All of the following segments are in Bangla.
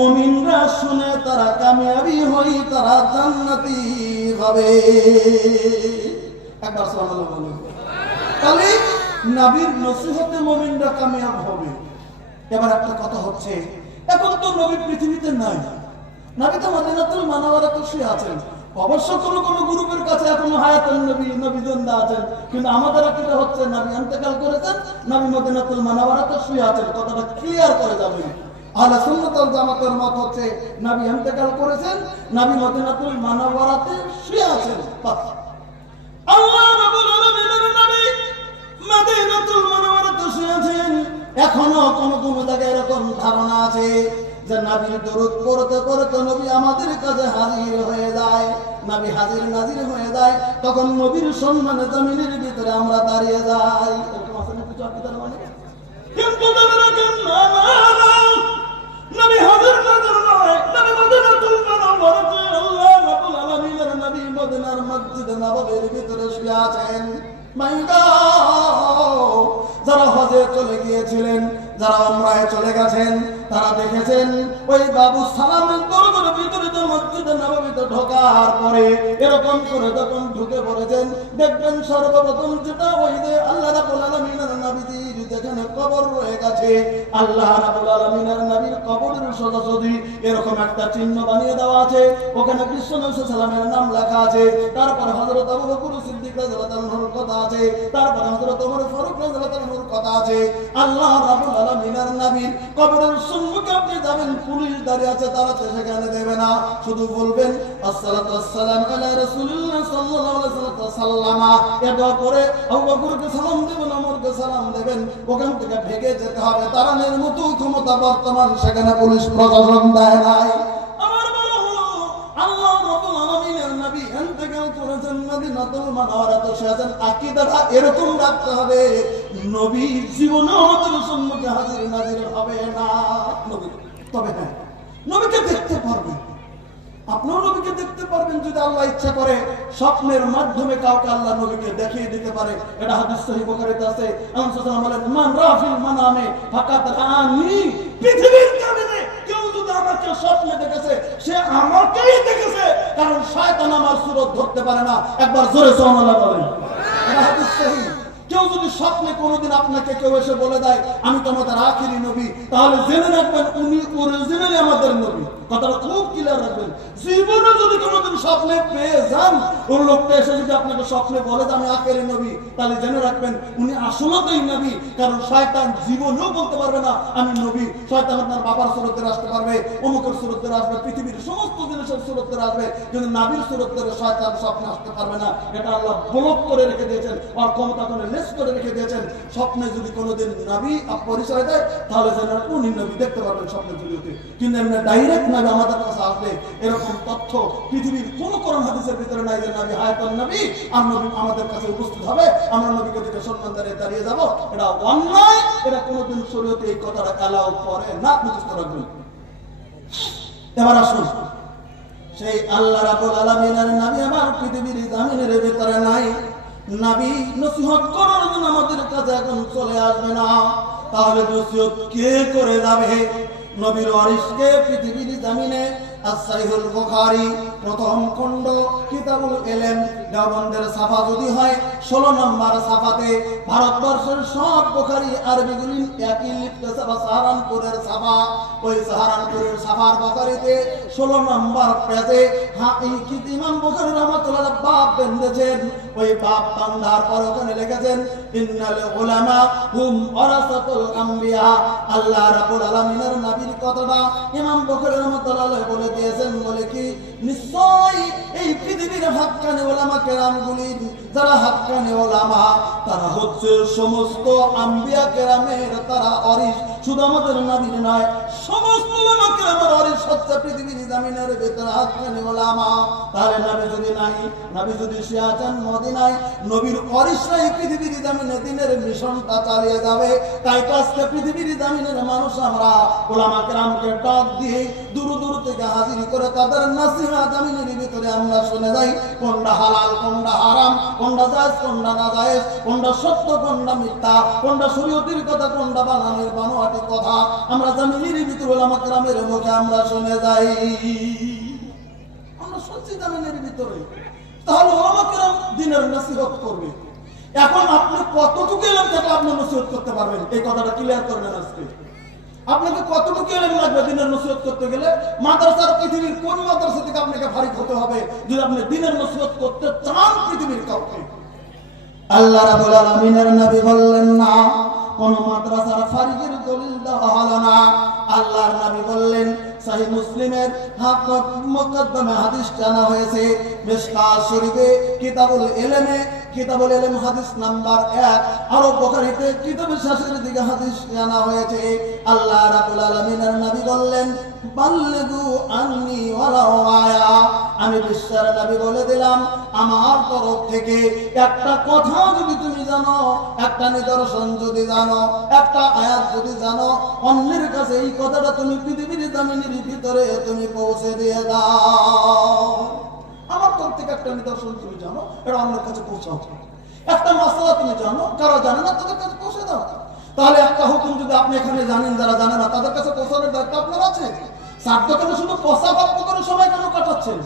মুমিনরা শুনে তারা কামিয়াবি হই, তারা জান্নাতি হবে। একবার সুবহানাল্লাহ বলুন। তাহলে নবীর নসিহতে মুমিনরা কামিয়াব হবে। এবার একটা কথা হচ্ছে, এখন তো নবী পৃথিবীতে নাই, নবী তো মদিনাতুল মুনাওয়ারাতে শুয়ে আছেন। অবশ্য কোন কোন গ্রুপের কাছে এখনো হায়াতুন নবী, নবী জিন্দা আছেন, কিন্তু আমাদের আকীদা হচ্ছে নবী ইন্তেকাল করেছেন, নবী মদিনাতুল মুনাওয়ারাতে শুয়ে আছেন। কথাটা ক্লিয়ার করে যাবেন। আহলে সুন্নাত ওয়াল জামাতের মত হচ্ছে নবী ইন্তেকাল করেছেন, নবী মদিনাতুল মুনাওয়ারাতে শুয়ে আছেন। আল্লাহ রাব্বুল আলামিনের নবী মদিনাতুল মুনাওয়ারাতে শুয়ে আছেন। এখনো কোন কোন জায়গায় এরকম ধারণা আছে যে নবীর দরুদ পড়তে পড়তে নবী আমাদের কাছে হাজির হয়ে যায়, নবী হাজির নাজির হয়ে যায়, তখন নবীর সম্মানে জমিনের ভিতরে আমরা দাঁড়িয়ে যাই। এরকম আছে না কিছু আকীদার মানে? কিন্তু নবী হাজির নাজির নয়, নবী মদিনাতুল মুনাওয়ারাতে আল্লাহ রাব্বুল আলামিনের নবী মদিনার মসজিদে নববীর ভিতরে শুয়ে আছেন। মাইদা যারা হজে চলে গিয়েছিলেন, যারা উমরায় চলে গেছেন, তারা দেখেছেন ওই বাবু সালামের দরবারের ভিতরে তো মসজিদে নববীতে ঢোকার পরে এরকম করে যখন ঢুকে পড়েছেন, দেখবেন সর্বপ্রথম যেটা ওই যে আল্লাহ রাব্বুল আলামিনের নবীজির যেখানে কবর রয়ে গেছে, আল্লাহ রাব্বুল আলামিনের নবীর কবরের সোজাসুজি এরকম একটা চিহ্ন বানিয়ে দেওয়া আছে, ওখানে কৃষ্ণ নবী সাল্লামের নাম লেখা আছে, তারপরে হযরত আবু বকর সিদ্দিক রাদিয়াল্লাহু আনহুর কথা আছে, তারপরে হযরত ওমর ফারুক রাদিয়াল্লাহু আনহুর কথা আছে। আল্লাহ রাব্বুল আলামিনের নবীর কবরের সম্মুখে আপনি যাবেন, পুলিশ দাঁড়িয়ে আছে, তারা তো সেখানে দেবে না, শুধু বলবেন আসসালাতু ওয়াসসালামু আলা রাসূলিল্লাহ সাল্লাল্লাহু আলাইহি ওয়াসাল্লাম। এরপর পরে আবু বকরকে সালাম দেবেন, ওমরকে সালাম দেবেন, ওখান থেকে ভেগে যেতে হবে। তারানের মতো ক্ষমতা বর্তমান সেখানে পুলিশ প্রশাসন দেয় নাই। আমার বলা হলো আল্লাহ রাব্বুল আলামিনের নবী ইন্তেকাল করেছেন, মদিনাতুল মুনাওয়ারাতে শুয়ে আছেন। আকীদাটা এরকম রাখতে হবে, নবী জীবনে আমাদের সম্মুখে হাজির নাজির হবে না। নবী তবে হ্যাঁ, নবীকে দেখতে পারবেন, আপনিও নবীকে দেখতে পারবেন যদি আল্লাহ ইচ্ছা করে। স্বপ্নের মাধ্যমে কাউকে আল্লাহ নবীকে দেখিয়ে দিতে পারে। এটা হাদিস সহিহ বুখারীতে আছে। রাসূল সাল্লাল্লাহু আলাইহি ওয়াসাল্লাম বলেন, মান রাফিল মানামে ফাকাত রানি। পৃথিবীর জমিনে কেউ যদি আমাকে স্বপ্নে দেখেছে, সে আমাকেই দেখেছে, কারণ শয়তান আমার সুরত ধরতে পারে না। একবার জোরে সুবহানাল্লাহ বলেন। এটা হাদিস সহিহ। কেউ যদি স্বপ্নে কোনোদিন আপনাকে কেউ এসে বলে দেয় আমি তোমাদের আখিরি নবী, তাহলে জেনে রাখবেন উনি অরিজিনালি আমাদের নবী। কথাটা খুব ক্লিয়ার রাখবেন। জীবনে যদি কোনোদিন স্বপ্নে পেয়ে যান, কোন লোকটা এসে যদি আপনাকে স্বপ্নে বলে যে আমি আখিরি নবী, তাহলে জেনে রাখবেন উনি আসলেই নবী। কারণ শয়তান জীবনেও বলতে পারবে না আমি নবী। শয়তান আপনার বাবার সুরতে আসতে পারবে, অমুকের সুরতে আসবে, পৃথিবীর সমস্ত জিনিসের সুরতে আসবে, কিন্তু নবীর সুরতে শয়তান স্বপ্নে আসতে পারবে না। এটা আল্লাহ ব্লক করে রেখে দিয়েছেন, আর ক্ষমতা করে করে রেখে দিয়েছেন। স্বপ্নে যদি কোনোদিন নবী পরিচয় দেয়, তাহলে যেন উনি নবী দেখতে পারবেন স্বপ্নের জগতে। কিন্তু এমনি ডাইরেক্ট নবী আমাদের কাছে আসবে, এরকম তথ্য পৃথিবীর কোন কোরআন হাদিসের ভিতরে নাই যে নবী হায়াতুন নবী আর নবী আমাদের কাছে উপস্থিত হবে, আমরা নবীকে দিকে সম্মান দাঁড়িয়ে যাব। এটা অন্যায়, এটা কোনোদিন শরীয়তে এই কথাটা এলাও করে না, মুখস্থ রাখবেন। এবার আসুন, সেই আল্লাহ রাব্বুল আলামিনের নবী আমার পৃথিবীর জমিনের ভিতরে নাই, নবী নসিহত করার জন্য আমাদের কাছে এখন চলে আসবে না, তাহলে নসিহত কে করে যাবে? নবীর ওয়ারিসকে পৃথিবীর জমিনে as-Sahihul বুখারী প্রথম খণ্ড কিতাবুল ইলম দেওবন্দের সাফা যদি হয় 16 নম্বর সাফাতে ভারতবর্ষের সব বুখারী আরবিগুলি একই লিখতেছে, বা সাহারানপুরের সাফা, ওই সাহারানপুরের সাফার বুখারীতে 16 নম্বর পেজে এই ইমাম বুখারী রাহমাতুল্লাহ বাপ বেঁধেছেন। ওই বাপ বান্ধার পর ওখানে লিখেছেন ইন্নাল উলামা হুম ওয়ারাসাতুল আম্বিয়া। আল্লাহ রাব্বুল আলামিনের নবীর কথাটা ইমাম বুখারী রাহমাতুল্লাহ বলে দিয়েছেন। বলে কি নিশ্চয় এই পৃথিবীর হাক্কানি উলামা কেরামগুলি, যারা হাক্কানি উলামা, তারা হচ্ছে সমস্ত আম্বিয়া কেরামের তারা ওয়ারিস। শুধু আমাদের নবীর নয়, সমস্ত উলামা কেরামের ওয়ারিস হচ্ছে পৃথিবীর জমিনের ভিতরে হাক্কানি উলামা। তাহলে নবী যদি নাই, নবী যদি শুয়ে আছেন মদিনায়, নবীর ওয়ারিসরাই পৃথিবীর জমিনে দিনের মিশনটা চালিয়ে যাবে। তাই তো আজকে পৃথিবীর জমিনের মানুষ আমরা উলামা কেরামকে ডাক দিয়ে দূর দূর থেকে হাজির করে তাদের নসিহত জমিনের ভিতরে আমরা শুনে যাই, কোনটা হালাল, কোনটা হারাম, কোনটা জায়েজ, কোনটা নাজায়েজ, কোনটা সত্য, কোনটা মিথ্যা, কোনটা শরীয়তের কথা, কোনটা বানানোর বানোয়াট ফাটাফাটি কথা আমরা জামিনের ভিতরে ওলামা কেরামের মুখে আমরা শুনে যাই, আমরা শুনছি জামিনের ভিতরে। তাহলে ওলামা কেরাম দ্বীনের নসিহত করবে। এখন আপনি কতটুকু এলেম থাকলে আপনি নসিহত করতে পারবেন, এই কথাটা ক্লিয়ার করবেন আজকে। আপনাকে কতটুকু এলেম লাগবে দ্বীনের নসিহত করতে গেলে? মাদ্রাসার পৃথিবীর কোন মাদ্রাসা থেকে আপনাকে ফারিক হতে হবে যদি আপনি দ্বীনের নসিহত করতে চান পৃথিবীর কাউকে? আল্লাহ রাব্বুল আলামিনের নবী বললেন না কোন মাদ্রাসার ফারিকের দলিল দেওয়া হলো না। আল্লাহর নবী বললেন, সহিহ মুসলিমের মুকদ্দমে হাদিস জানা হয়েছে, মিশকাত শরীফে কিতাবুল ইলমে কিতাবুল ইলম হাদিস নাম্বার 1, আর বুখারীতে কিতাবুল শেষের দিকে হাদিস জানা হয়েছে। আল্লাহ রাব্বুল আলামিনের নবী বললেন, বাল্লিগু আন্নি ওয়ালাউ আয়া, আমি বিশ্বের নবী বলে দিলাম আমার তরফ থেকে একটা কথা যদি তুমি জানো, একটা নিদর্শন যদি জানো, একটা আয়াত যদি জানো, অন্যের কাছে এই কথাটা তুমি পৃথিবীর জমিনের ভিতরে তুমি পৌঁছে দিয়ে দাও। আমার তরফ থেকে একটা নিদর্শন তুমি জানো, এটা অন্যের কাছে পৌঁছাও। একটা মাসলা তুমি জানো, কারো জানে না তাদের কাছে পৌঁছে দাও। তাহলে একটা হুকুম যদি আপনি এখানে জানেন, যারা জানে না তাদের কাছে পৌঁছানোর দায়িত্ব আপনার আছে। চার দোকানে শুধু পচা গল্প করে সময় কেন কাটাচ্ছেন?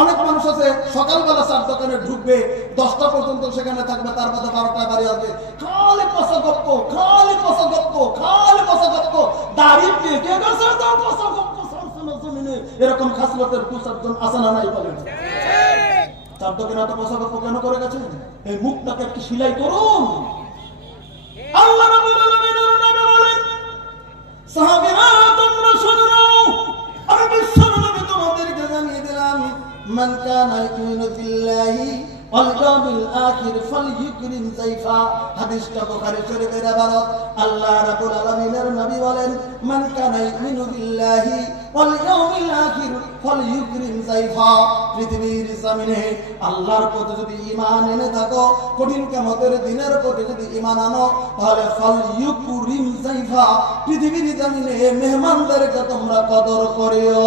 অনেক মানুষ আছে সকালবেলা চার দোকানে ঢুকবে, 10টা পর্যন্ত সেখানে থাকবে, তার মধ্যে 12টায় বাড়ি আসবে, খালি পচা গল্প, খালি পচা গল্প, খালি পচা গল্প, দাড়ি পেকে গেছে তো পচা গল্প সামনে জমিনে। এরকম খাসলতের 2-4 আছে না নাই বলেন? চার দোকানে এত পচা গল্প কেন করে গেছেন? এই মুখটাকে একটু সিলাই করুন। আল্লাহ রাব্বুল আলামিনের নবী বলেন, সাহাবীরা তোমরা শুনো, আমি বিশ্বের নবী তোমাদেরকে জানিয়ে দিলাম, মান কানা ইউমিনু বিল্লাহি ওয়াল ইয়াউমিল আখির ফালইউকরিম যায়ফা। হাদিসটা বুখারী শরীফের ইবারত। আল্লাহ রাব্বুল আলামিনের নবী বলেন, মান কানা ইউমিনু বিল্লাহি ওয়াল ইয়াউমিল আখির ফালইউকরিম যায়ফা। পৃথিবীর জমিনে আল্লাহর প্রতি যদি ঈমান এনে থাকো, কঠিন কিয়ামতের দিনের প্রতি যদি ঈমান আনো, তাহলে ফালইউকরিম যায়ফা, পৃথিবীর জমিনে মেহমানদেরকে তোমরা কদর করিও।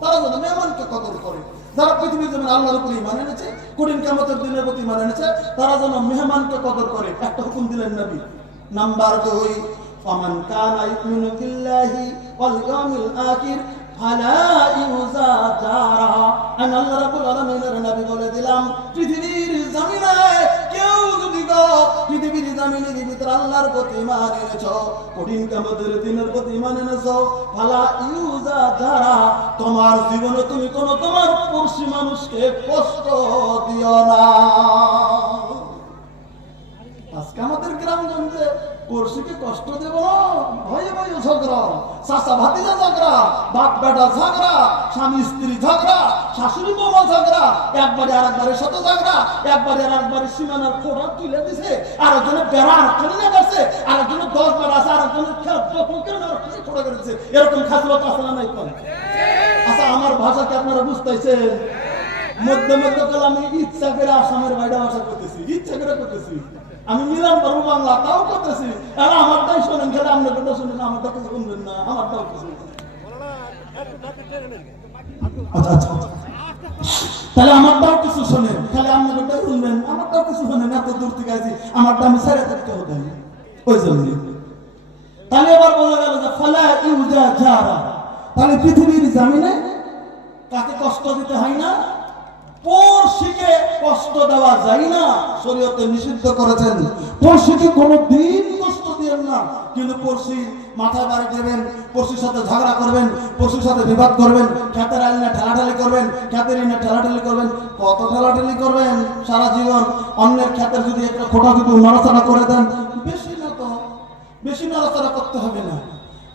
তারা যেন মেহমানকে কদর করে। যারা পৃথিবীর জমিনে আল্লাহর উপর ঈমান এনেছে, কঠিন কিয়ামতের দিনের প্রতি ঈমান এনেছে, তারা যেন মেহমানকে কদর করে। একটা হুকুম দিলেন নবী। নাম্বার 2, ফামান কানা ইউমিনু বিল্লাহি ওয়াল ইয়াউমিল আখির ফালা ইউজা জারা। আমি আল্লাহ রাব্বুল আলামিনের নবী বলে দিলাম, পৃথিবীর জমিনে কেউ যদি পৃথিবীর জমিনের ভিতরে আল্লাহর প্রতি ঈমান এনেছো, কঠিন কিয়ামতের দিনের প্রতি ঈমান এনেছো, ফালা ইউজা জারা, তোমার জীবনে তুমি কোনো তোমার পড়শি মানুষকে কষ্ট দিও না। আজকে আমাদের গ্রামগঞ্জে পড়শিকে কষ্ট দেব না, ভয়ে ভয়ে ঝগড়া, চাচা ভাতিজা ঝগড়া, বাপ বেটা ঝগড়া, স্বামী স্ত্রী ঝগড়া, শাশুড়ি বৌমা ঝগড়া, একবারে আরেকবারের সাথে ঝগড়া, একবারে আরেকবারে সীমানার খোঁড়া তুলে দিছে, আরেকজনের বেড়া আরেকজনে নিয়ে গেছে, আরেকজনের 10 বেড়া আছে, আরেকজনের খোঁড়া করেছে। এরকম খাসলত আছে না নাই? আচ্ছা, আমার ভাষাকে আপনারা বুঝতেছেন? মধ্যে মধ্যে কাল আমি ইচ্ছা করে আসামের বাইরে ভাষা করতেছি, ইচ্ছা করে করতেছি। আমি মিলান পারবো বাংলা, তাও করতেছি। আর আমারটাই শোনেন, খেলে আপনার কথা শুনেন, আমারটা কিছু শুনবেন না, আমারটাও কিছু। আচ্ছা, তাহলে আমারটাও কিছু শোনেন, খালি আপনারটাই শুনবেন, আমারটাও কিছু শোনেন। এত দূর থেকে আছি, আমারটা আমি ছেড়ে থাকতে হতে ওই জন্য। তাহলে আবার বলা গেল যে ফালা ইউজা জারা, তাহলে পৃথিবীর জমিনে কাকে কষ্ট দিতে হয় না, পড়শিকে কষ্ট দেওয়া যায় না, শরীয়তে নিষিদ্ধ করেছেন। পড়শিকে কোনোদিন কষ্ট দিবেন না, কিন্তু পড়শি মাথায় বাড়ি দেবেন, পড়শির সাথে ঝগড়া করবেন, পড়শির সাথে বিবাদ করবেন, খেতের আইনে ঠেলাঠেলি করবেন, খেতের আইনে ঠেলাঠেলি করবেন। কত ঠেলাঠেলি করবেন সারা জীবন? অন্যের খেতের যদি একটা খোঁটা যদি নড়াচড়া করে দেন, বেশি না তো, বেশি নড়াচড়া করতে হবে না।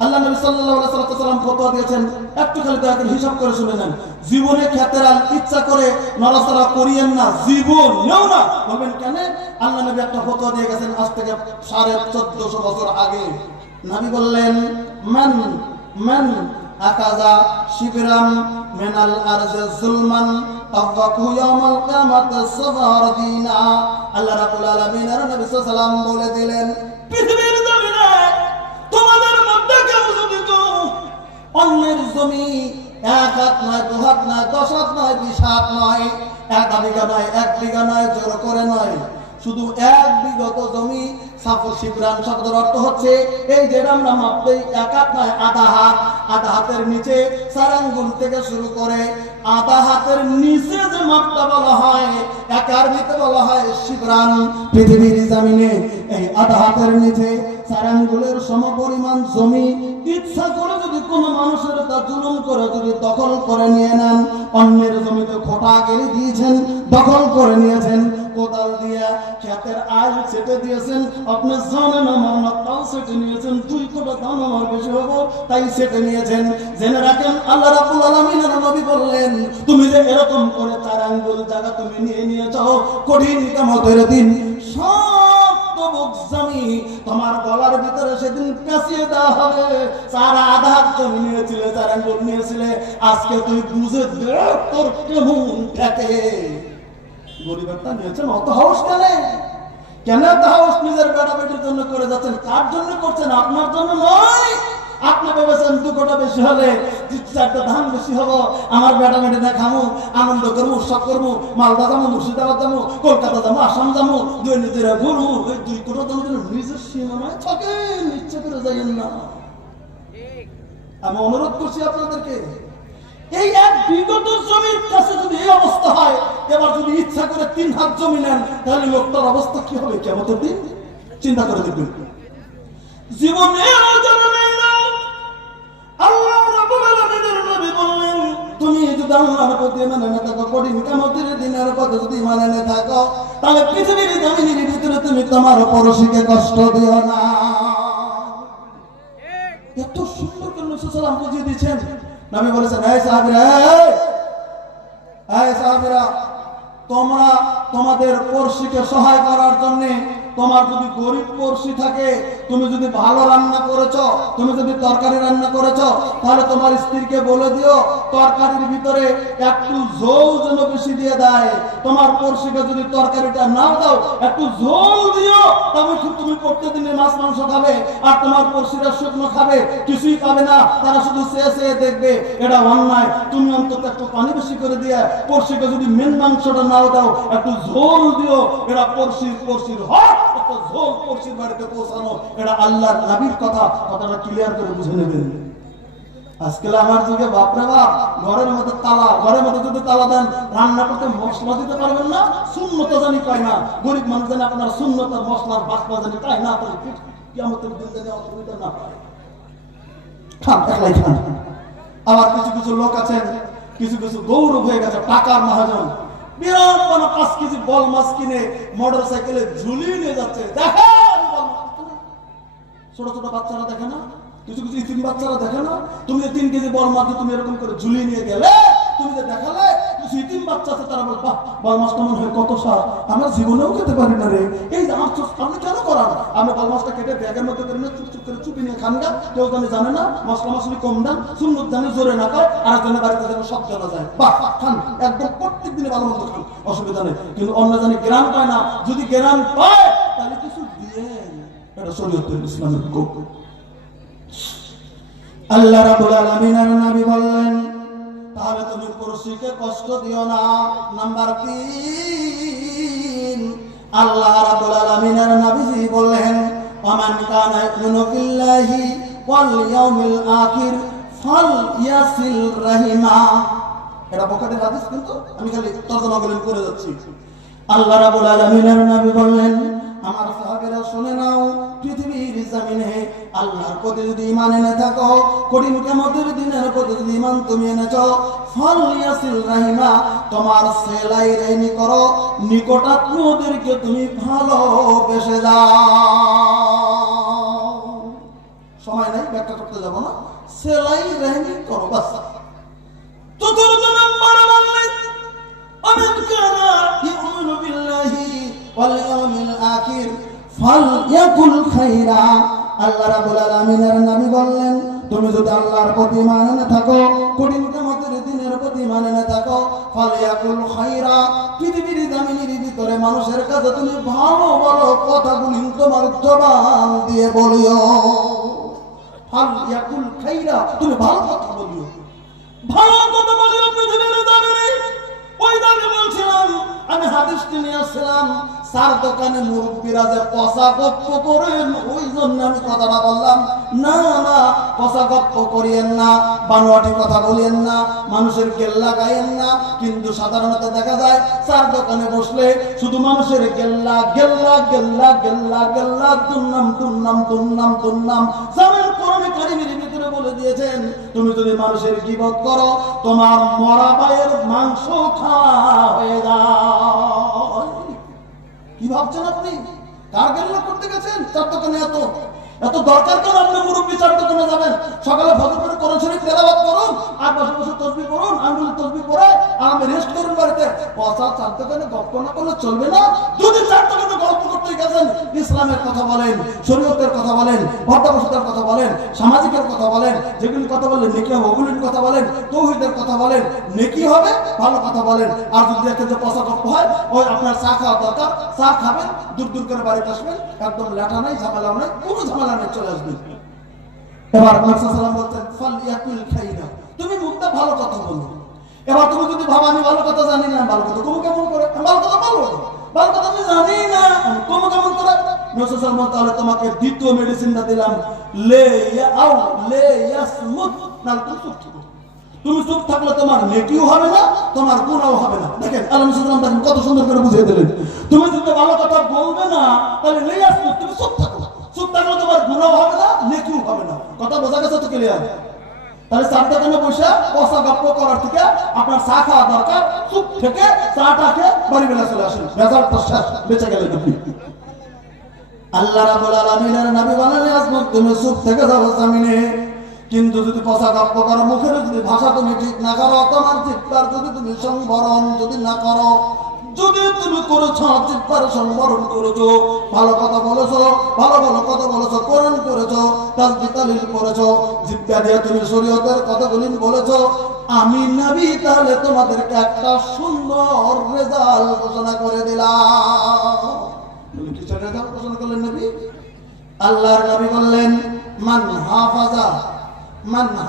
আল্লাহ নবী সাল্লাল্লাহু আলাইহি ওয়াসাল্লাম ফতোয়া দিয়েছেন, একটু খালি দয়া করে হিসাব করে শুনে নেন। জীবনে খেতের আল ইচ্ছা করে নড়াচড়া করিয়েন না, জীবনেও না। বলবেন কেন? আল্লাহ নবী একটা ফতোয়া দিয়ে গেছেন আজ থেকে 1450 বছর আগে। নবী বললেন, মান মান আকাযা শিবরাম মিনাল আরজি যুলমান তাওয়াকু ইয়াউমাল কিয়ামাতি সাফারদিনা। আল্লাহ রাব্বুল আলামিন আর নবী সাল্লাল্লাহু আলাইহি ওয়াসাল্লাম বলে দিলেন, পৃথিবীর জমিনে তোমাদের মধ্যে কেউ যদি অন্যের জমি 1 হাত নয়, 2 হাত নয়, 10 হাত নয়, 20 হাত নয়, 1 বিঘা নয়, 1 বিঘা নয়, জোর করে নয়, শুধু এক বিঘত জমি সাফর শিবরান শব্দের অর্থ হচ্ছে এই যেটা আমরা মাপতেই এক হাত নয় আধা হাত, আধা হাতের নিচে 4 আঙ্গুল থেকে শুরু করে আধা হাতের নিচে যে মাপটা বলা হয় এক আরবিতে বলা হয় শিবরান। পৃথিবীর জমিনে এই আধা হাতের নিচে 4 আঙ্গুলের সমপরিমাণ জমি ইচ্ছা করে যদি কোনো মানুষের তা জুলুম করে যদি দখল করে নিয়ে নেন, অন্যের জমিতে খোঁটা গেড়ে দিয়েছেন, দখল করে নিয়েছেন, কোদাল দিয়ে ক্ষেতের আল ছেটে দিয়েছেন, আপনি জানেন আমার না তাও ছেটে নিয়েছেন, 2 কোটা দাম আমার বেশি হবো তাই ছেটে নিয়েছেন। জেনে রাখেন আল্লাহ রাব্বুল আলামিনের নবী বললেন তুমি যে এরকম করে 4 আঙ্গুল জায়গা তুমি নিয়ে নিয়েছো, কঠিন কিয়ামতের দিন তোমার গলার ভিতরে সেদিন পেঁচিয়ে দেওয়া হবে। 4 আধা জমি নিয়েছিলে, 4 আঙ্গুল নিয়েছিলে, আজকে তুই বুঝে দেখ তোর কেমন থাকে। গরিবেরটা নিয়েছেন অত হাউস কেন এত হাউস নিজের বেটা বেটির জন্য করে যাচ্ছেন? কার জন্য করছেন? আপনার জন্য নয়। আপনি ভেবেছেন 2 কোটা বেশি হলে 4টা ধান বেশি হবো, আমার বেটা বেটি দেখামু, আনন্দ করবো, উৎসব করবো, মালদা যাবো, মুর্শিদাবাদ যাবো, কলকাতা যাবো, আসাম যাবো, দৈনিকরা ঘুরবো। ওই 2 কোটা দাম নিজের সীমানায় থাকেন, ইচ্ছে করে যাইয়েন না। আমি অনুরোধ করছি আপনাদেরকে, এই এক বিগত জমির কাছে যদি এই অবস্থা হয়, এবার যদি ইচ্ছা করে 3 হাত জমি নেন, তাহলে লোকটার অবস্থা কি হবে কিয়ামতের দিন? চিন্তা করে দেখবেন। জীবনে আল্লাহ রাব্বুল আলামিনের নবী বললেন তুমি যদি আল্লাহর প্রতি মানে না থাকো, কঠিন কিয়ামতের দিনের পথে যদি মানে না থাকো, তাহলে পৃথিবীর জমিনের ভিতরে তুমি তোমার পড়শিকে কষ্ট দিও না। এত সুন্দর করে রাসূল সাল্লাল্লাহু আলাইহি ওয়াসাল্লাম বুঝিয়ে দিয়েছেন। নবী বলেছেন এই সাহাবীরা তোমরা তোমাদের পড়শিকে সহায় করার জন্য, তোমার যদি গরিব পড়শি থাকে, তুমি যদি ভালো রান্না করেছো, তুমি যদি তরকারি রান্না করেছো, তাহলে তোমার স্ত্রীকে বলে দিও তরকারির ভিতরে একটু ঝোল যেন বেশি দিয়ে দেয়। তোমার পড়শিকে যদি তরকারিটা নাও দাও, একটু ঝোল দিও, তবে তুমি প্রত্যেকদিনে মাছ মাংস খাবে, আর তোমার পড়শিরা শুকনো খাবে, কিছুই খাবে না, তারা শুধু চেয়ে চেয়ে দেখবে। এটা অন্যায়। তুমি অন্তত একটু পানি বেশি করে দিয়ে পড়শিকে যদি মেন মাংসটা নাও দাও, একটু ঝোল দিও। এটা পড়শির হক, ঝোল পড়শির বাড়িতে পৌঁছানো, এটা আল্লাহর নবীর কথা। কথাটা ক্লিয়ার করে বুঝে নেবেন। আজকাল আমার যুগে বাপরে বাপ, ঘরের মধ্যে তালা, ঘরের মধ্যে যদি তালা দেন, রান্না করতে মশলা দিতে পারবেন না, শূন্যতা জানি পায় না। গরিব মানুষ জানি আপনার শূন্যতার মশলার বাসনা জানি পায় না, তাহলে কিয়ামতের দিন জানি অসুবিধা না পায়। খান, একলাই খান। আবার কিছু কিছু লোক আছেন, কিছু কিছু গৌরব হয়ে গেছে, টাকার মহাজন, বিরাট বড় 5 কেজি বল মাছ কিনে মোটর সাইকেলে ঝুলিয়ে নিয়ে যাচ্ছে। দেখেন ছোট ছোট বাচ্চারা দেখে না, কিছু কিছু ইতিম বাচ্চারা দেখে না, তুমি যে 3 কেজি বল মাছ তুমি এরকম করে ঝুলিয়ে নিয়ে গেলে, তুমি যে দেখালে কিছু ইতিম বাচ্চা আছে, তারা বলে বাহ বল মাছটা মনে হয় কত স্বাদ, আমরা জীবনেও খেতে পারি না রে। এই যে আমার আপনি কেন করান? আমরা বল মাছটা কেটে ব্যাগের মধ্যে করে নিয়ে চুপ চুপ করে চুপি নিয়ে খান গা, কেউ জানে না, মশলা মশলি কম দেন, সুন্নত জানে জোরে না পায়, আর জন্য বাড়িতে যেন সব জানা যায়, বাহ খান, একদম প্রত্যেক দিনে ভালো মন্দ খান, অসুবিধা নেই। কিন্তু অন্য জানি গ্রাম পায় না, যদি গ্রাম পায় তাহলে কিছু দিয়ে, এটা শরীয়তের ইসলামের হুকুম। আল্লাহ রাব্বুল আলামিনের নবী বললেন তাহলে তুমি পড়শিকে কষ্ট দিও না। নাম্বার 3, আল্লাহ রাব্বুল আলামিনের নবীজি বললেন ওমান কানা ইউমিনু বিল্লাহি ওয়াল ইয়াউমিল আখির ফালইয়াসিল রাহিমা। এটা বুখারীর হাদিস, কিন্তু আমি খালি তরজমা করে যাচ্ছি। আল্লাহ রাব্বুল আলামিনের নবী বললেন আমার সাহাবীরা শুনে নাও, পৃথিবীর জমিনে আল্লাহর প্রতি যদি ঈমান এনে থাকো, কঠিন কিয়ামতের দিনের প্রতি যদি ঈমান তুমি এনেছো, ফালইয়াসিল রাহিমা, তোমার সেলাই রেনি করো, নিকটাত্মীয়দেরকে তুমি ভালোবেসে যাও। সময় নাই, ব্যাখ্যা করতে যাব না, সেলাই রেনি করো বাস। চতুর্থ নম্বরে বললেন আমান কানা ইউমিনু বিল্লাহি ওয়াল ইয়াউমিল আখির ফালইয়াকুল খাইরা। আল্লাহ রাব্বুল আলামিনের নবী বললেন তুমি যদি আল্লাহর প্রতি ঈমান এনে থাকো, কঠিন কিয়ামতের দিনের প্রতি ঈমান এনে থাকো, ফালইয়াকুল খাইরা, পৃথিবীর জমিনের ভিতরে মানুষের কাছে তুমি ভালো ভালো কথাগুলি তোমার জবান দিয়ে বলিও। ফালইয়াকুল খাইরা, তুমি ভালো কথা বলিও, ভালো কথা বলিও পৃথিবীর জমিনে। ওই দাবি বলছিলাম আমি হাদিসটি নিয়ে আসছিলাম, চার দোকানে মুরব্বীরা যে পচা গপ্প করেন, ওই জন্য আমি কথাটা বললাম। না না, পচা গপ্প করিয়েন না, বানোয়াটি কথা বলিয়েন না, মানুষের গেল্লা গাইয়েন না। কিন্তু সাধারণত দেখা যায় চার দোকানে বসলে শুধু মানুষের গেল্লা গেল্লা গেল্লা গেল্লা গেল্লা, দুর্নাম দুর্নাম দুর্নাম দুর্নাম। জানেন কোরআনে কারিমের ভিতরে বলে দিয়েছেন, তুমি যদি মানুষের গীবত করো, তোমার মরা ভাইয়ের মাংস খাওয়া হয়ে যায়। কি ভাবছেন আপনি? কার গেল্লা করতে গেছেন? চার দোকানে এত দরকার কেন? আপনি মুরব্বী চার দোকানে যাবেন, সকালে ফজর করে কোরআন শরীফ তেলাওয়াত করুন, আর বসে বসে তাসবিহ করুন, আঙ্গুলে তাসবিহ পড়ে আর আমি রেস্ট করুন বাড়িতে। পচা চার দোকানে গল্প না করলে চলবে না। যদি চার দোকানে গল্প করতে গেছেন, ইসলামের কথা বলেন, শরীয়তের কথা বলেন, ভদ্রবসতার কথা বলেন, সামাজিকের কথা বলেন, যেগুলি কথা বলেন নেকি হবে ওগুলির কথা বলেন, তৌহিদের কথা বলেন, নেকি হবে, ভালো কথা বলেন। আর যদি দেখেন যে পচা গল্প হয়, ওই আপনার চা খাওয়া দরকার, চা খাবেন, দূর দূর করে বাড়িতে আসবেন, একদম লেঠা নাই, ঝামেলাও নাই, কোনো ঝামেলা নেই, চলে আসবেন। এবার নবী সাল্লাল্লাহু আলাইহি ওয়াসাল্লাম বলতেন, ফালইয়াকুল খাইরা, তুমি মুখটা ভালো কথা বলো। এবার তুমি যদি ভাবো আমি ভালো কথা জানি না, ভালো কথা তুমি কেমন করে? ভালো কথা বলবো, ভালো কথা আমি জানি না, তুমি কেমন করে? নবী সাল্লাল্লাহু আলাইহি ওয়াসাল্লাম তাহলে তোমাকে দ্বিতীয় মেডিসিনটা দিলাম, লে ইয়াসমুত, না তুমি চুপ থাকো। তুমি চুপ থাকলে তোমার নেকিও হবে না, তোমার গুনাহও হবে না। দেখেন আল্লাহ সাল্লাল্লাহু আলাইহি ওয়াসাল্লাম কত সুন্দর করে বুঝিয়ে দিলেন। তুমি যদি ভালো কথা বলবে না, তাহলে লে ইয়াসমুত, তুমি চুপ থাকো। চুপ থাকলে তোমার গুনাহও হবে না, নেকিও হবে না। কথা বোঝা গেছে তো? ক্লিয়ার? তাহলে চার দোকানে বসে পচা গপ্প করার থেকে আপনার চা খাওয়া দরকার। চুপ থেকে চাটাকে বাড়ি বেলা চলে আসেন, রেজাল্টটা শেষ, বেঁচে গেলেন আপনি। আল্লাহ রাব্বুল আলামিনের নবী বলেন, আজমত তুমি চুপ থেকে যাও জামিনে। কিন্তু যদি পচা গপ্প করো, মুখের যদি ভাষা তুমি ঠিক না করো, তোমার চিৎকার যদি তুমি সংবরণ যদি না করো, যদি তুমি করেছ চিৎকার সংবরণ করেছো, ভালো কথা বলেছো, ভালো ভালো কথা বলেছো, কোরআন করেছো, তাসবিহ তাহলিল করেছো, জিব্বা দিয়ে তুমি শরীয়তের কথাগুলি বলেছো, আমি নবী তাহলে তোমাদেরকে একটা সুন্দর রেজাল্ট ঘোষণা করে দিলাম। কিসের রেজাল্ট ঘোষণা করলেন নবী? আল্লাহর নবী বললেন, মান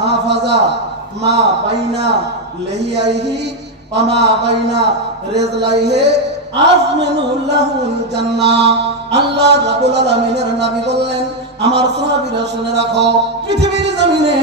হাফাজা মা বাইনা লাইয়াইহি ওয়া মা বাইনা রিজলাইহি আজমানুল লাহুল জান্নাহ। আল্লাহ রাব্বুল আলামিনের নবী বললেন, আমার সাহাবীরা শুনে রাখো, পৃথিবীর জমিনে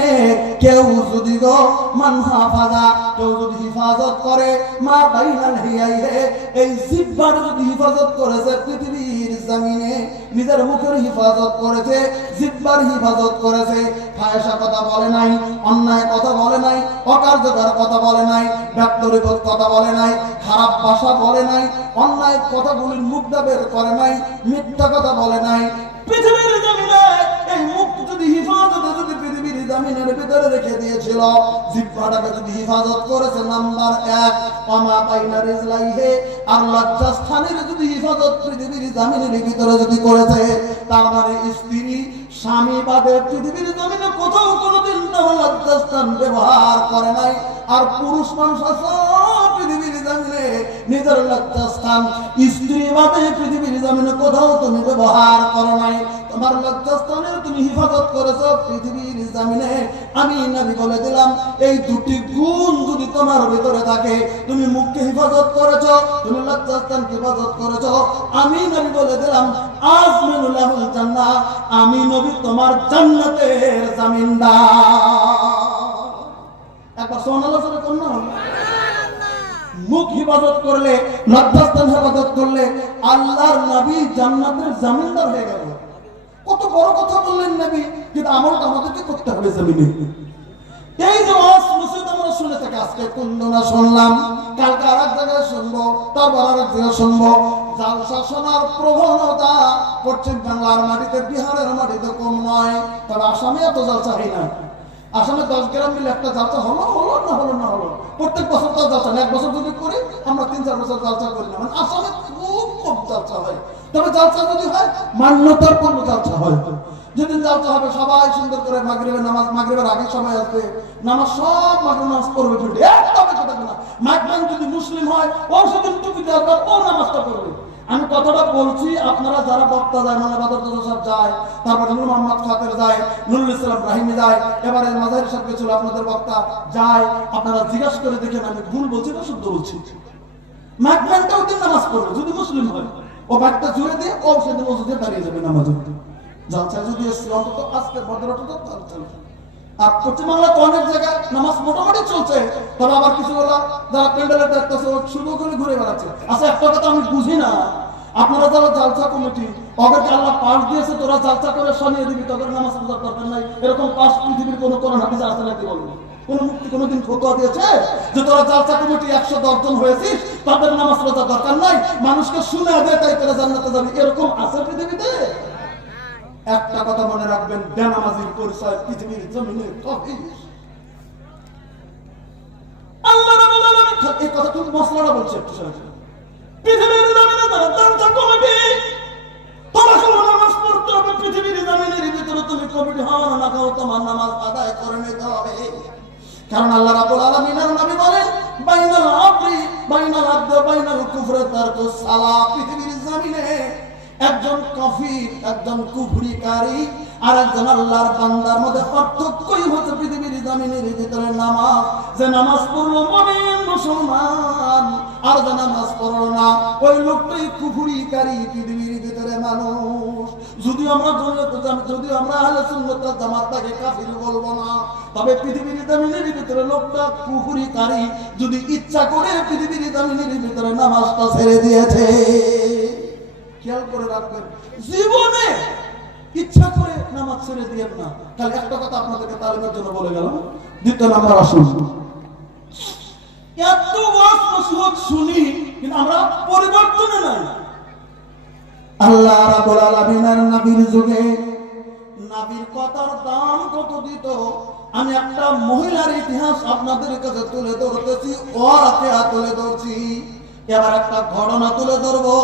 কেউ যদি গো মান হাফাজা, কেউ যদি হিফাজত করে, মা বাইনাল হিয়াইহি, এই জিহ্বার যদি হিফাজত করেছে, পৃথিবীর জমিনে নিজের মুখের হিফাজত করেছে, জিহ্বার হিফাজত করেছে, ফায়সা কথা বলে নাই, অন্যায় কথা বলে নাই, অকার্যকর কথা বলে নাই, ব্যক্তিগত কথা বলে নাই, খারাপ ভাষা বলে নাই, অন্যায় কথাগুলির মুখটা বের করে নাই, মিথ্যা কথা বলে নাই। পৃথিবীর জমিনে এই মুখ যদি হিফাজতে যদি পৃথিবীর জমিনের ভিতরে রেখে দিয়েছিল, জিহ্বাটাকে যদি হিফাজত করেছে, নাম্বার 1, ওয়ামা বাইনা রিজলাইহি, আর লজ্জাস্থানের যদি হিফাজত পৃথিবীর জমিনের ভিতরে যদি করেছে, তার মানে স্ত্রী স্বামী বাদে পৃথিবীর জমিনে কোথাও কোনোদিন তেমন লজ্জাস্থান ব্যবহার করে নাই। আর পুরুষ মানুষ আছে পৃথিবীর জমিনে নিজের লজ্জাস্থান স্ত্রী বাদে পৃথিবীর জমিনে কোথাও তুমি ব্যবহার করো নাই। তোমার লজ্জাস্থানের তুমি হিফাজত করেছো পৃথিবীর জমিনে। আমি নবী বলে দিলাম, এই দুটি গুণ যদি তোমার ভিতরে থাকে, তুমি মুখকে হিফাজত করেছো, তুমি লজ্জাস্থানকে হিফাজত করেছো, আমি নবী বলে দিলাম, আজমানুল লাহুল জান্নাহ, আমি নবী তোমার জান্নাতের জামিনদার। একবার সুবহানাল্লাহ বলে কোন না? মুখ হিফাজত করলে, লজ্জাস্থান হিফাজত করলে, আল্লাহর নবী জান্নাতের জামিনদার হয়ে গেল। কত বড় কথা বললেন নবী, কিন্তু আমলটা আমাদেরকে করতে হবে জমিনে। এই যে ওয়াজ নসিহত আমরা শুনে থাকি, আজকে কুন্দনা শুনলাম, কালকে আরেক জায়গায় শুনবো, তারপর আরেক জায়গায় শুনবো। জালসা শোনার প্রবণতা পশ্চিম বাংলার মাটিতে, বিহারের মাটিতে কম নয়, তবে আসামে এত জালসা হয় না। আসামে 10 গ্রাম মিলে একটা জালসা হলো না হলো, প্রত্যেক বছর তো জালসা না, এক বছর যদি করি আমরা 3-4 বছর জালসা করি না। মানে আসামে খুব কম জালসা হয়, তবে জালসা যদি হয় মান্যতার পূর্ণ জালসা হয়। যেদিন জালসা হবে সবাই সুন্দর করে মাগরিবের নামাজ, মাগরিবের আগে সবাই আসবে, নামাজ সব মাগরিব নামাজ পড়বে, ফিরবে একদম কথা না। মাগরিব যদি মুসলিম হয়, ও সেদিন টুপিতে আসবে, ও নামাজটা পড়বে। আমি কথাটা বলছি, আপনারা যারা বক্তা যায়, মানে বাদর সব যায়, তারপর নূর মোহাম্মদ খাতের যায়, নুরুল ইসলাম রাহিমি যায়, এবারে মাজাহির সাহেব ছিল আপনাদের বক্তা যায়, আপনারা জিজ্ঞাসা করে দেখেন আমি ভুল বলছি না শুদ্ধ বলছি। মাগনানটাও দিন নামাজ পড়বে যদি মুসলিম হয়, ও বাটটা জুড়ে দিয়ে ও সেদিন মসজিদে দাঁড়িয়ে যাবে নামাজ। জালসা যদি এসছে অন্তত আজকে ভদ্রতা তো চলছে। আর পশ্চিমবাংলা তো অনেক জায়গায় নামাজ মোটামুটি চলছে, তবে আবার কিছু হলো যারা প্যান্ডেলের দেখতেছে শুরু করে ঘুরে বেড়াচ্ছে। আচ্ছা একটা কথা আমি বুঝি না, আপনারা যারা জালসা কমিটি ওদেরকে আল্লাহ পাস দিয়েছে, তোরা জালসা করে শোনিয়ে দিবি, তোদের নামাজ পূজার দরকার নাই, এরকম পাস পৃথিবীর কোনো কোরআন হাদিসে আছে নাকি বলবো? কোন মুক্তি কোনোদিন ফতোয়া দিয়েছে যে তোরা জালসা কমিটি 110 জন হয়েছিস, তাদের নামাজ পড়া দরকার নাই, মানুষকে শুনে দেয় তাই তোরা জান্নাতে যাবি, এরকম আছে পৃথিবীতে? একটা কথা মনে রাখবেন, বেনামাজির পরিচয় পৃথিবীর জমিনে কঠিন। আল্লাহ রাব্বুল আলামিন এই কথা কিন্তু মশলাটা বলছে একটু শুনুন। পৃথিবীর জমিনে যারা জালসা কমিটি, তোমরা শুনো নামাজ পড়তে হবে, পৃথিবীর জমিনের ভিতরে তুমি কমিটি হও না খাও, তোমার নামাজ আদায় করে নিতে হবে। কারণ আল্লাহ রাব্বুল আলামিনের নবী বলেন, বাইনাল আবদি বাইনাল কুফরি তারকুস সালাহ। পৃথিবীর জমিনে একজন কাফির, একজন কুফরিকারী আর একজন আল্লাহর বান্দার মধ্যে পার্থক্যই হচ্ছে পৃথিবীর জমিনের ভিতরে নামাজ। যে নামাজ পড়লো মুমিন মুসলমান, আর যে নামাজ পড়লো না ওই লোকটাই কুফরিকারী পৃথিবীর ভিতরে মানুষ। যদিও আমরা আহলে সুন্নাত ওয়াল জামাতকে কাফির বলবো না, তবে পৃথিবীর জমিনের ভিতরে লোকটা কুফরিকারী যদি ইচ্ছা করে পৃথিবীর জমিনের ভিতরে নামাজটা ছেড়ে দিয়েছে। খেয়াল করে রাখবেন, জীবনে ইচ্ছা করে নামাজ ছেড়ে দিয়েন না। তাহলে একটা কথা আপনাদেরকে তালিমের জন্য বলে গেলাম। দ্বিতীয় নাম্বার আসুন, এত ওয়াজ নসিহত শুনি কিন্তু আমরা পরিবর্তনে নাই। আল্লাহ রাব্বুল আলামিনের নবীর যুগে নবীর কথার দাম কত দিত। আমি একটা মহিলার ইতিহাস আপনাদের কাছে তুলে ধরতেছি, ওয়াকিয়া তুলে ধরছি। এবার একটা ঘটনা তুলে ধরবো,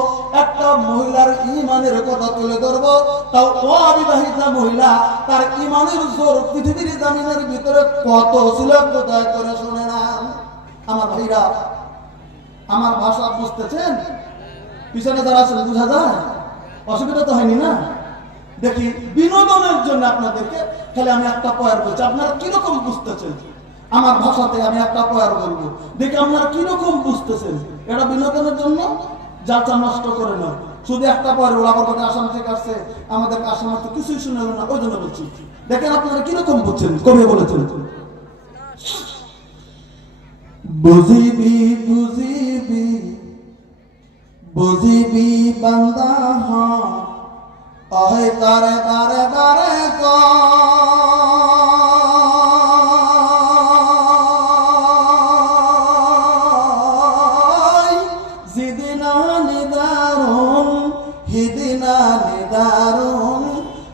একটা মহিলার ঈমানের কথা তুলে ধরবো, তাও অবিবাহিতা মহিলা, তার ঈমানের জোর পৃথিবীর জমিনের ভিতরে কত ছিল কোথায় করে শুনে না। আমার ভাইরা, আমার ভাষা বুঝতেছেন? পিছনে যারা আছেন বুঝা যায়? অসুবিধা তো হয়নি না? দেখি বিনোদনের জন্য আপনাদেরকে খালি আমি একটা পয়ের বলছি, আপনারা কিরকম বুঝতেছেন আমার ভাষাতে। আমি একটা পয়ার বলবো, দেখি আপনারা কিরকম বুঝতেছেন। এটা বিনোদনের জন্য, যাত্রা নষ্ট করে না। শুধু একটা পয়ের বলা, আমার কথা আসাম থেকে আসছে, আমাদের আসাম তো কিছুই শুনে না, ওই জন্য বলছি। দেখেন আপনারা কিরকম বুঝছেন। কবি বলেছেন, বুঝিবি বুঝিবি বুঝিবি বান্দা হয় তারে বারে বারে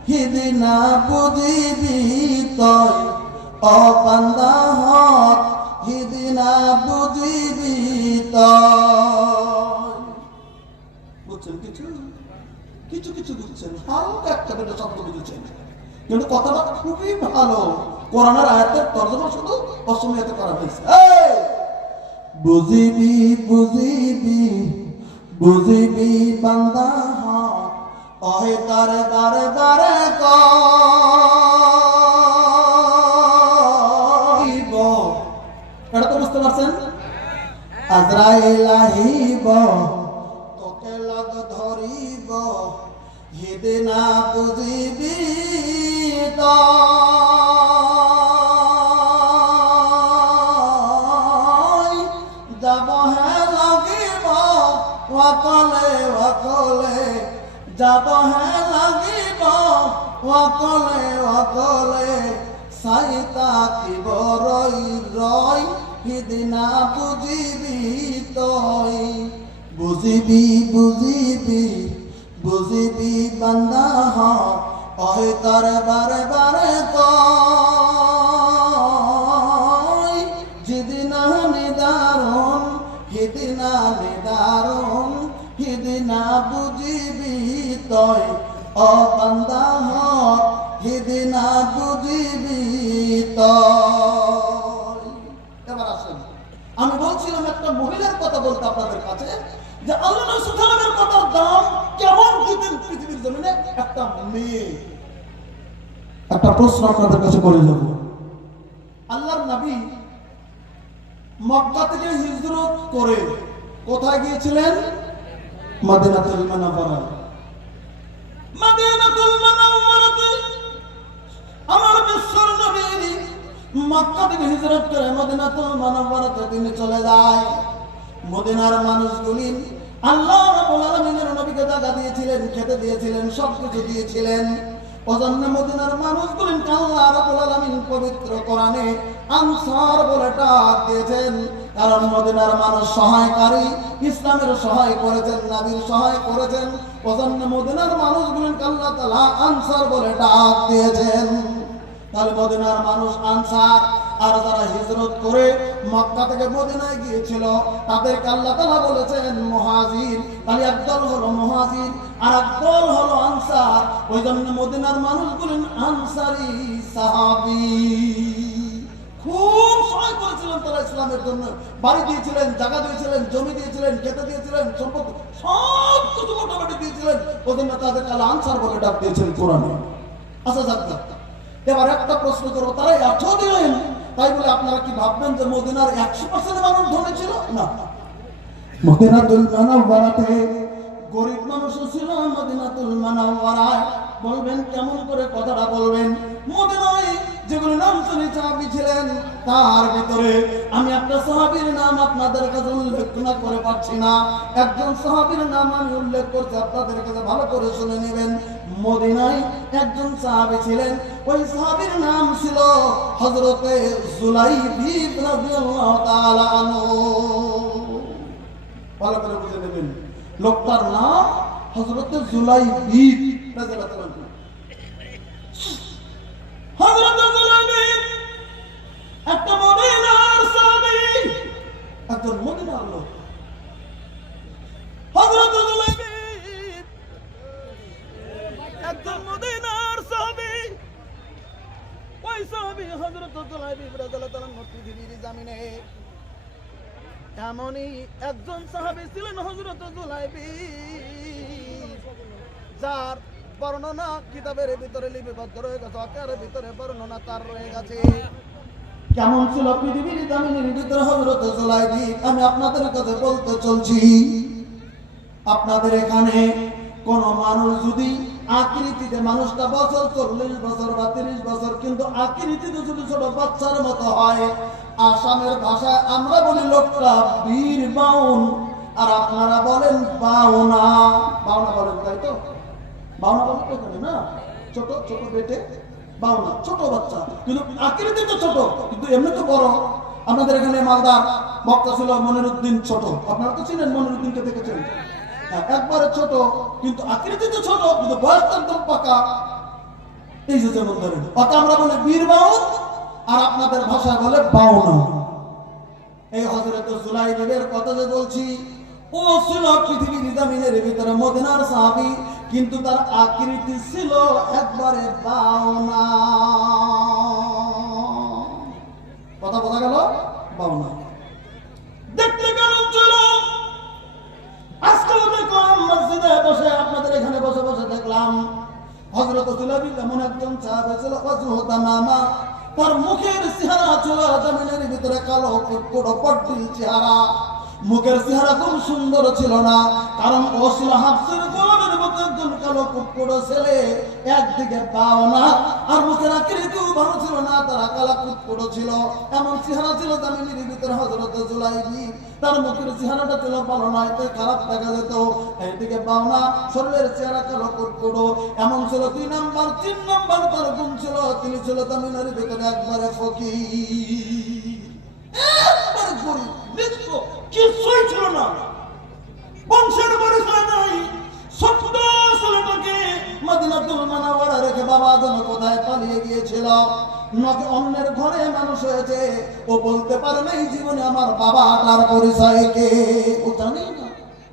হিদিনা বুঝিবি তয় ও বান্দা হক, হিদিনা বুঝিবি তয়। বুঝছেন? কিছু কিছু কিছু বুঝছেন, হালকা একটা করে শব্দ বুঝছেন, কিন্তু কথাটা খুবই ভালো। কোরআনের আয়াতের তর্জমা শুধু অসমীয়াতে করা হয়েছে। বুঝিবি বুঝিবি বুঝিবি বান্দা হক, ওহে তারে বারে বারে কইব। এটা তো বুঝতে পারছেন? আজরাইল আহিব, তোকে লগ ধরিব, হিদিনা বুঝিবি তয়। যাব হে লাগিব ওয়াকলে ওয়াকলে, যাব হে লাগিব ওয়াকলে ওয়াকলে, সাইতা কিব রই রই, হিদিনা বুঝিবি তয়। বুঝিবি বুঝিবি বুঝিবি বান্দা হক, ওহে তারে বারে বারে কয়। জিদিনা নিদারুন হিদিনা নিদারুন, হিদিনা বুঝিবি তয় ও বান্দা হক, হিদিনা বুঝিবি তয়। এবার আসেন, আমি বলছিলাম একটা মহিলার কথা বলতে আপনাদের কাছে, যে আল্লাহ নবী সাল্লাল্লাহু আলাইহি ওয়াসাল্লামের কথার দাম কেমন দিতেন পৃথিবীর জমিনে। একটা মেয়ে, একটা প্রশ্ন আপনাদের কাছে করে যাব। আল্লাহর নবী মক্কা থেকে হিজরত করে কোথায় গিয়েছিলেন? মদিনাতুল মুনাওয়ারা। মদিনাতুল মুনাওয়ারাতে আমার বিশ্বর নবী মক্কা থেকে হিজরত করে মদিনাতুল মুনাওয়ারাতে তিনি চলে যায়। মদিনার মানুষগুলি আল্লাহ রাব্বুল আলামিনের নবীকে জায়গা দিয়েছিলেন, খেতে দিয়েছিলেন, সবকিছু দিয়েছিলেন। ওজন্য মদিনার মানুষগুলিকে আল্লাহ রাব্বুল আলামিন পবিত্র কোরআনে আনসার বলে ডাক দিয়েছেন। কারণ মদিনার মানুষ সহায়কারী, ইসলামের সহায় করেছেন, নবীর সহায় করেছেন। ওজন্য মদিনার মানুষগুলিকে আল্লাহ তাআলা আনসার বলে ডাক দিয়েছেন। তাহলে মদিনার মানুষ আনসার। আর যারা হিজরত করে মক্কা থেকে মদিনায় গিয়েছিল তাদেরকে আল্লাহ তাআলা বলেছেন মুহাজির। তাহলে একদল হলো মুহাজির আর একদল হলো আনসার। ওই জন্য মদিনার মানুষগুলো আনসারি সাহাবী। খুব সহায় করেছিলেন তারা ইসলামের জন্য। বাড়ি দিয়েছিলেন, জায়গা দিয়েছিলেন, জমি দিয়েছিলেন, খেতে দিয়েছিলেন, সম্পদ সব কিছু মোটামুটি দিয়েছিলেন। ওই জন্য তাদেরকে আল্লাহ আনসার বলে ডাক দিয়েছেন কোরআনে। আচ্ছা যাক, এবার একটা প্রশ্ন করবো, তারা এত দিলেন তাই বলে আপনারা কি ভাববেন যে মদিনার 100% মানুষ ধনী ছিল? না, মদিনাতুল মুনাওয়ারাতে গরিব মানুষও ছিল। মদিনাতুল মুনাওয়ারায় বলবেন কেমন করে কথাটা বলবেন? মদিনায় যেগুলো নাম শুনে সাহাবী ছিলেন তার ভিতরে আমি একটা সাহাবীর নাম আপনাদের কাছে উল্লেখ না করে পাচ্ছি না। একজন সাহাবীর নাম আমি উল্লেখ করছি, আপনাদের কাছে ভালো করে শুনে নেবেন। মদিনায় একজন সাহাবী ছিলেন, ওই সাহাবীর নাম ছিল হযরতে জুলাইবি রাদিয়াল্লাহু তাআলা আনহু। ভালো করে বুঝে নেবেন, লোকটার নাম হযরতে জুলাইবি রাদিয়াল্লাহু তাআলা আনহু। হযরতে জুলাইবি একটা মদিনার সাহাবী, একজন মদিনার লোক। হযরতে জুলাইবি একজন মদিনার সাহাবী। ওই সাহাবী হযরতে জুলাইবি রাদিয়াল্লাহু তাআলা পৃথিবীর জমিনে এমনই একজন সাহাবী ছিলেন হযরতে জুলাইবি, যার বর্ণনা কিতাবের ভিতরে লিপিবদ্ধ রয়ে গেছে, আকারের ভিতরে বর্ণনা তার রয়ে গেছে। কেমন ছিল পৃথিবীর জমিনের ভিতরে হযরতে জুলাইবি আমি আপনাদের কাছে বলতে চলছি। আপনাদের এখানে কোন মানুষ যদি আকৃতিতে মানুষটা বছর 40 বছর বা 30 বছর কিন্তু আকৃতিতে যদি ছোট বাচ্চার মতো হয়, আসামের ভাষায় আমরা বলি লোকটা বীর বাউন, আর আপনারা বলেন বাউনা। বাউনা বলেন তাই তো? বাউনা বলেন তো না? ছোট ছোট বেটে বাউনা, ছোট বাচ্চা কিন্তু আকৃতিতে ছোট কিন্তু এমনি তো বড়। আপনাদের এখানে মালদার বক্তা ছিল মনিরুদ্দিন, ছোট। আপনারা তো চিনেন মনিরুদ্দিনকে, দেখেছেন? একবারে ছোট কিন্তু আকৃতিতে ছোট কিন্তু বয়সটা একদম পাকা। এই যে যেমন ধরেন পাকা আমরা বলি বীর বাউন, আর আপনাদের ভাষায় বলে বাউনা। এই হযরত জুলাইবির কথা যে বলছি, ও ছিল পৃথিবীর জমিনের ভিতরে মদিনার সাহাবী, কিন্তু তার আকৃতি ছিল একবারে বাউনা। কথা বোঝা গেল? বাউনা দেখতে কেমন ছিল? আজকাল দেখলাম মসজিদে বসে, আপনাদের এখানে বসে বসে দেখলাম হযরত জুলাইবি এমন একজন সাহাবী ছিল, ওয়াজহুদা নামা, তার মুখের চেহারা ছিল জমিনের ভিতরে কালো কুটকুটো পট্টিল চেহারা। মুখের চেহারা খুব সুন্দর ছিল না, কারণ ও ছিল হাফসের গোলামের মতো একজন কালো কুটকুটো ছেলে। একদিকে বাউনা আর মুখের আকৃতিও ভালো ছিল না, তারা কালো কুটকুটো ছিল। এমন চেহারা ছিল জমিনের ভিতরে হযরত জুলাইবি। তার মুখের চেহারাটা ছিল ভালো নয়, তাই খারাপ দেখা যেত। এইদিকে বাউনা, শরীরের চেহারা কালো কুটকুটো এমন ছিল। 2 নাম্বার 3 নাম্বার তার গুণ ছিল, তিনি ছিল জমিনের ভিতরে একবারে ফকির, একবারে গরিব, নিঃস্ব, কিছুই ছিল না, বংশের পরিচয় নাই। ছোট্ট ছেলেটাকে মদিনাতুল মুনাওয়ারা রেখে বাবা যেন কোথায় পালিয়ে গিয়েছিল, নাকি অন্যের ঘরে মানুষ হয়েছে। ও বলতে পারে না এই জীবনে আমার বাবাটার পরিচয় কে, ও জানে না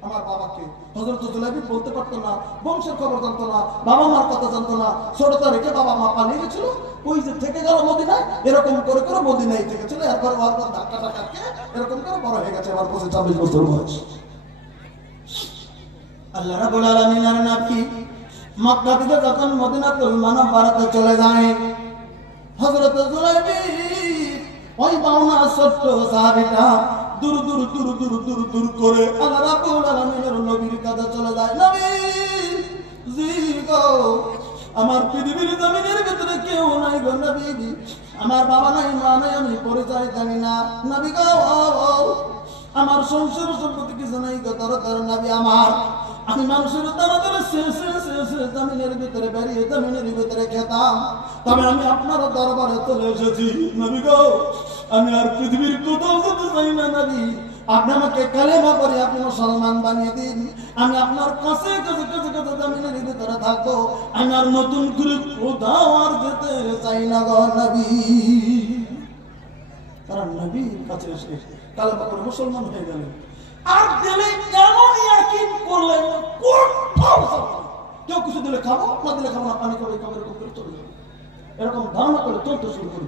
আমার বাবাকে। হযরত জুলাইবি বলতে পারতো না, বংশের খবর জানতো না, বাবা মার কথা জানতো না। ছোটটা রেখে বাবা মা পালিয়ে গেছিল, ওই যে থেকে গেল মদিনায়, এরকম করে করে মদিনায় থেকে ছিল। এরপর ধাক্কা টাক্কা এরকম করে বড় হয়ে গেছে, আবার 25-26 বছর বয়স। আল্লাহ রাব্বুল আলামিনের নবী মক্কা থেকে যখন মদিনাতুল মুনাওয়ারাতে চলে যায়, হযরত জুলাইবি ওই বাউনা ছোট্ট সাহাবীটা দূর দূর দূর দূর দূর দূর করে আল্লাহ রাব্বুল আলামিনের নবীর কাছে চলে যায়। নবী জি গো, আমার পৃথিবীর জমিনের ভিতরে কেউ নাই গো নবী, আমার বাবা নাই, মা নাই, আমি পরিচয় জানি না নবী গো, আমার সংসার সম্পত্তি কিছু নাই গো তর নবী আমার, আমি মানুষের দ্বারা জমিনের ভিতরে বেরিয়ে জমিনের ভিতরে খেতাম, তবে আমি আপনার দরবারে চলে এসেছি নবী গো, আমি আর পৃথিবীর কোথাও যেতে চাই না নবী, আপনি আমাকে কালেমা করে আপনি মুসলমান বানিয়ে দিন, আমি আপনার কাছে কাছে কাছে কাছে জমিনের ভিতরে থাকবো, আমি আর নতুন করে কোথাও আর যেতে চাই না গো নবী। কারণ নবীর কাছে এসে কালেমা করে মুসলমান হয়ে গেলেন, আর দিলে কেমন ইয়াকিন করলেন কোথাও কেউ কিছু দিলে খাবো, না দিলে খাবো না, পানি খাবো, খাবো, এরকম করে চলে যাবে, এরকম ধারণা করে চলতে শুরু করি।